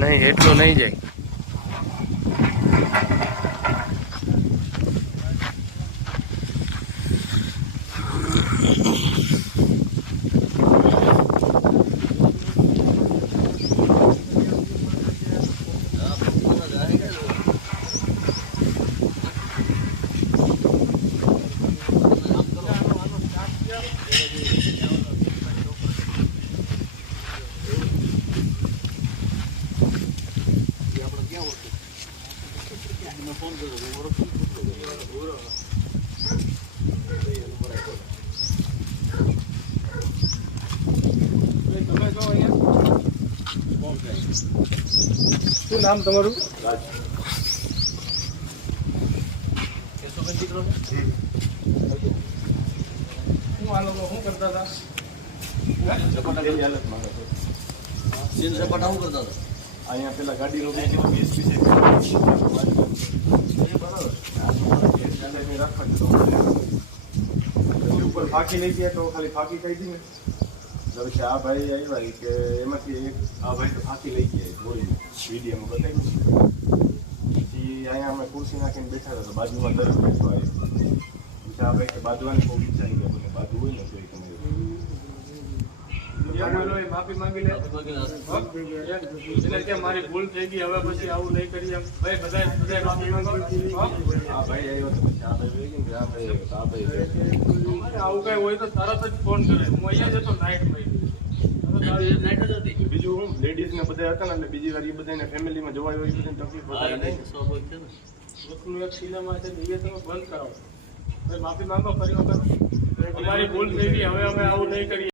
નહીં એટલું નહીં જાય. Thank તમે શું નામ તમારું શું આ લોકો શું કરતા હતા સીન સપાટા શું કરતા હતા અહીંયા પેલા ગાડીનું ઉપર ફાંકી લઈ ગયા તો ખાલી ફાંકી કહી દી ને તો પછી આ ભાઈ આવ્યા ઈ કે એમાંથી એક આ ભાઈ તો ફાંકી લઈ ગયા ગોળી વિડીયોમાં બતાવ્યું પછી અહીંયા અમે ખુરશી નાખીને બેઠા હતા તો બાજુમાં તરફ બેઠો આવ્યો પછી આ ભાઈ કે બાજુવાની કોઈ ઈચ્છા નહીં બોલો એ માફી માંગી લે એટલે કે મારી ભૂલ થઈ ગઈ હવે પછી આવું નહીં કરીએ એમ ભાઈ બધા બધા માફી માંગો હો? આ ભાઈ આવ્યો તો પછી આ ભાઈ વહી ગયો ને કે આ ભાઈ આ ભાઈ અરે આવું કઈ હોય તો તરત જ ફોન કરે હું અહીંયા જ હતો નાઇટ ભાઈ નાઇટ જ હતી બીજું હું લેડીઝ ને બધા હતા ને એટલે બીજી વાર એ બધાને ફેમિલીમાં જોવા હોય એ બધાને તકલીફ હા, વધારે એ નહીં સ્વાભાવિક છે ને વસ્તુનું એક સિનેમા છે એ તમે બંધ કરાવો ભાઈ માફી માંગો ફરી વખત અમારી ભૂલ થઈ ગઈ હવે અમે આવું નહીં કરીએ